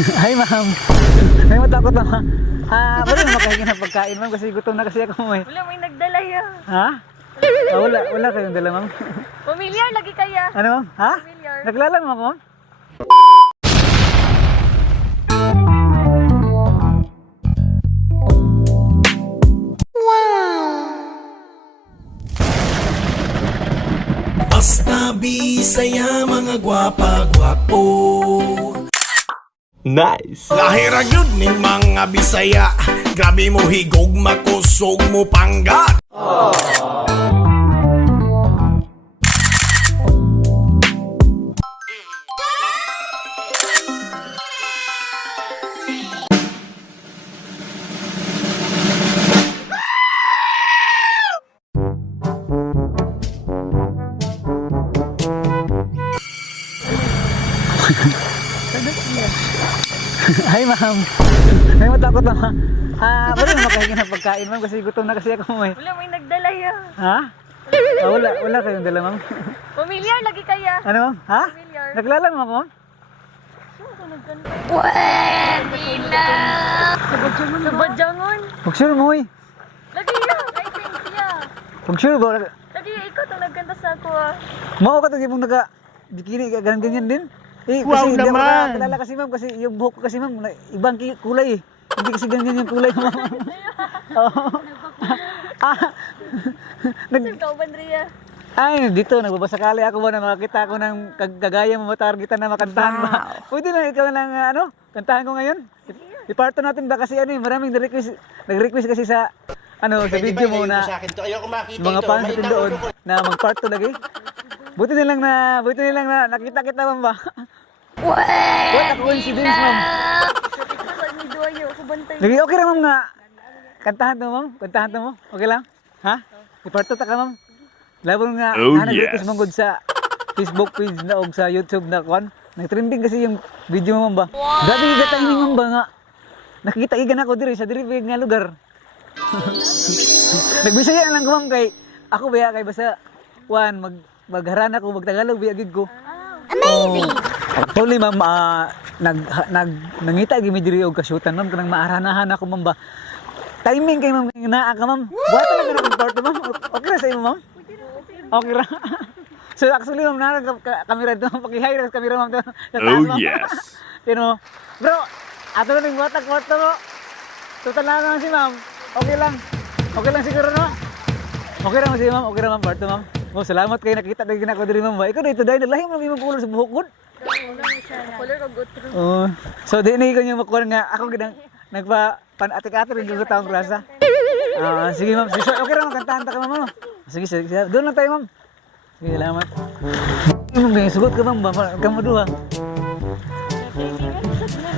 Hi ma'am. May matakot na ma'am. Wala na makahingi ng pagkain ma'am kasi gutom na kasi ako eh. Wala, may nagdala ya. Ha? Wala kayong dala ma'am. Pamilyar lagi kaya. Ano ma'am? Ha? Familiar. Naglalang ma'am ma'am? Basta Bisaya mga gwapa-gwapo. Nice! Lahira gyud ning mga Bisaya. Grabe mo higog makusog mo panggat. Hi ma'am. May matakot na ma'am. Wala na makahingi ng pagkain ma'am kasi gutom na kasi ako eh. Wala, may nagdala ya. Ha? Wala kayong dala ma'am. Pamilyar lagi kaya. Ano ma'am? Ha? Familiar. Naglalang ma'am ma'am? Sa Badyangon. Huwag sure mo eh. Lagi ya. I think siya. Huwag sure ba? Lagi ikaw itong nagkanta sa ako ah. Mao ka tagi mong bikini ganyan din. Eh, Wow kasi hindi ako naman! nakakilala kasi ma'am kasi yung buhok ko kasi ma'am ibang kulay eh. Hindi kasi ganyan yung kulay ma'am. Oo. Sir ka, Bandria. Ay, dito nagbabasakali ako ba na makakita ko ng kagaya mo matargetan na makantahan ba? Pwede na ikaw lang kantahan ko ngayon. Iparto natin ba kasi ano eh, maraming nag-request kasi sa sa video mo na mga fans natin doon na magparto lagi. Buti nilang na nakita kita ma'am ba? What a coincidence ma'am. Sa ni Duayo, ako bantay. Lagi okay ra ma'am nga. Kantahan to ma'am, kantahan to mo. Okay lang? Ha? Iparto ta ka ma'am. Labon nga nag-request mong good sa Facebook page na o sa YouTube na kon. Nag-trending kasi yung video mo ma'am ba? Grabe yung timing ma'am ba nga. Nakita igan ako diri sa diri nga lugar. Nagbisaya lang ko ma'am kay ako ba kay basta magharana ko magtagalog biya gid ko. Amazing. Actually ma'am nangita gyud mi diri og kasyutan ma'am kanang maaranahan ako ma'am ba. Timing kay ma'am naa ka ma'am. Buhat na ka ng part ma'am. Okay ra sa imo ma'am? Okay ra. So actually ma'am na kamera do paki-high res kamera ma'am. Oh yes! Pero bro, ato na ning buhat kwarto mo. Total na naman si ma'am. Okay lang. Okay lang siguro no? Okay ra si ma'am. Okay ra ma'am part ma'am. Oh, salamat kayo nakita dagin ako diri ma'am. Ikaw dito dahil lahi mo imong kulor sa buhok gud. Color ka good through. Oh. So di ni ko yung makuha nga ako gidang nagpa-atik-atik rin yung taong klasa. Sige ma'am. Sige, okay ra kantahan ta ka ma'am. Sige. Doon lang tayo ma'am. Sige, salamat. Ma'am, ganyan sugot ka ma'am ba? Kamu duha.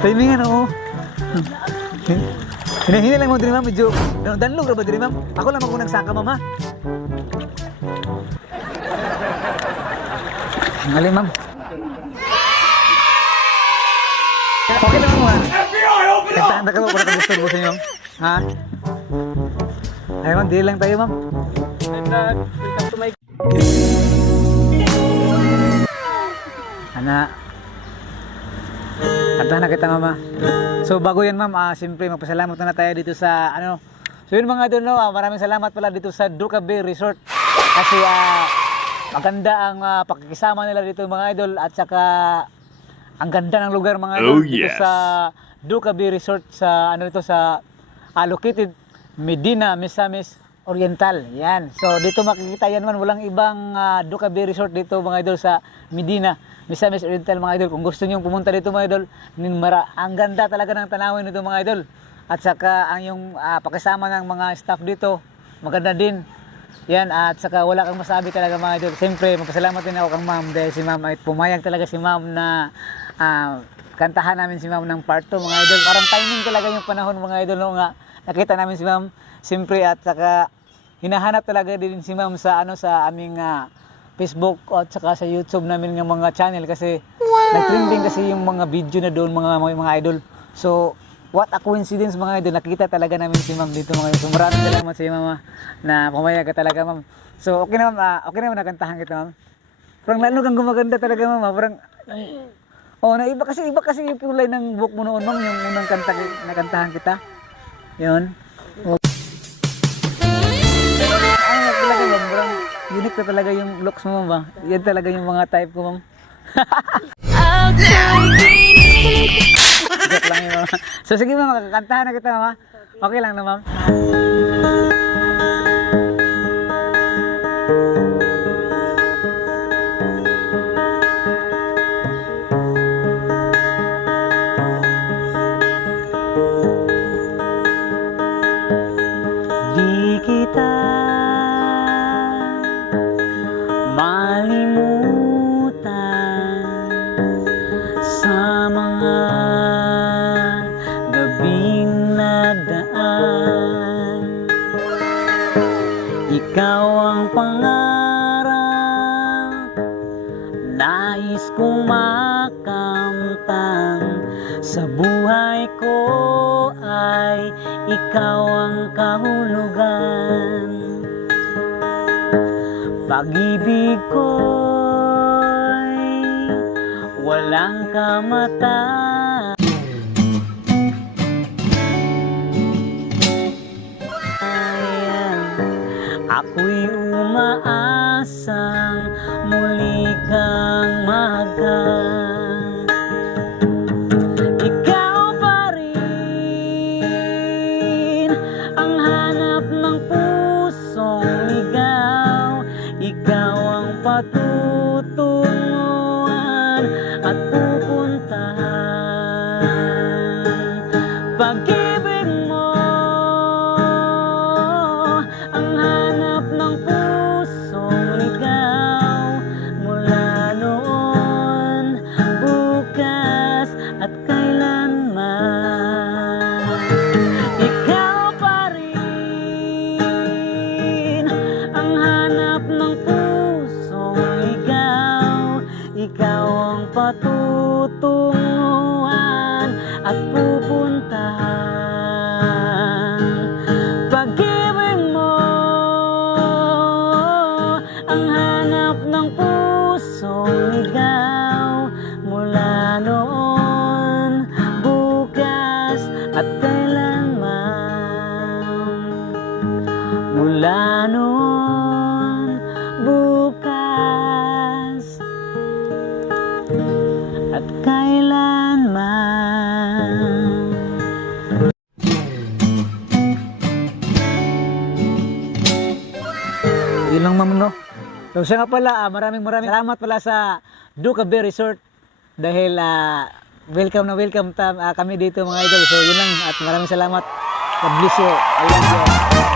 Timingan oo. Hinahina lang mo diri ma'am, medyo danlog ra ba diri ma'am? Ako lang mag nagsaka ma'am ha. Ngali ma'am. Okay lang mo ha. Kantahan ka ba para ka-disturbo sa inyo ma'am? Ha? Ay ma'am, deal lang tayo ma'am. Welcome to my... Ana. Kantahan na kita mama. So bago yan ma'am, siyempre magpasalamat na tayo dito sa So yun mga idol no, maraming salamat pala dito sa Duca Bay Resort. Kasi maganda ang pakikisama nila dito mga idol at saka ang ganda ng lugar mga idol dito sa Duca Bay Resort sa dito sa located Medina, Misamis Oriental. Yan. So dito makikita yan man walang ibang Duca Bay Resort dito mga idol sa Medina, Misamis Oriental mga idol. Kung gusto niyo pumunta dito mga idol, ang ganda talaga ng tanawin nito mga idol. At saka ang yung pakisama ng mga staff dito, maganda din. Yan, at saka wala kang masabi talaga mga idol. Siyempre, magpasalamat din ako kang ma'am dahil si ma'am ay pumayag talaga si ma'am na kantahan namin si ma'am ng part 2 mga idol. Parang timing talaga yung panahon mga idol no, nga nakita namin si ma'am. Siyempre at saka hinahanap talaga din si ma'am sa sa aming Facebook at saka sa YouTube namin ng mga channel kasi nag-trending kasi yung mga video na doon mga idol. So what a coincidence mga idol, nakita talaga namin si ma'am dito mga idol. So maraming salamat sa iyo mama na pumayag ka talaga ma'am. So okay na ma'am, okay naman nakantahan kita ma'am. Parang lalo kang gumaganda talaga ma'am, parang Oh, iba kasi yung kulay ng buhok mo noon, ma'am, yung unang kanta na kantahan kita. Yun. Oh. Ano na talaga yan, bro? Unique na talaga yung looks mo, ma'am, ba? Yan talaga yung mga type ko, ma'am. Joke lang yun, ma'am. So, sige, ma'am, kantahan na kita, ma'am. Okay lang na, ma'am. Di kita malimutan sa mga gabing nadaan. Ikaw ang pangarap, nais kong makamtang. Sa buhay ko ay ikaw ang kahulugan. Pag-ibig ko'y walang kamatayan. Ako'y umaasang muli kang mahagan. Ikaw pa rin ang hanap ng pusong ligaw. Ikaw ang patutunguhan at pupuntahan. Pag-ibig mo ang hanap ng pusong ligaw. Mula noon, bukas at kailanman. Ikaw pa rin ang hanap ng pusong ligaw. Ikaw ang patutunguhan at pupuntahan. Pag-ibig mo ang hanap ng pusong ligaw. Mula noon, bukas at kailanman. Mula noon, bukas at kailanman. Yun lang, ma'am, no? So siya nga pala, maraming salamat pala sa Duca Bay Resort dahil welcome na welcome kami dito, mga idol. So yun lang, at maraming salamat. God bless you. I love you.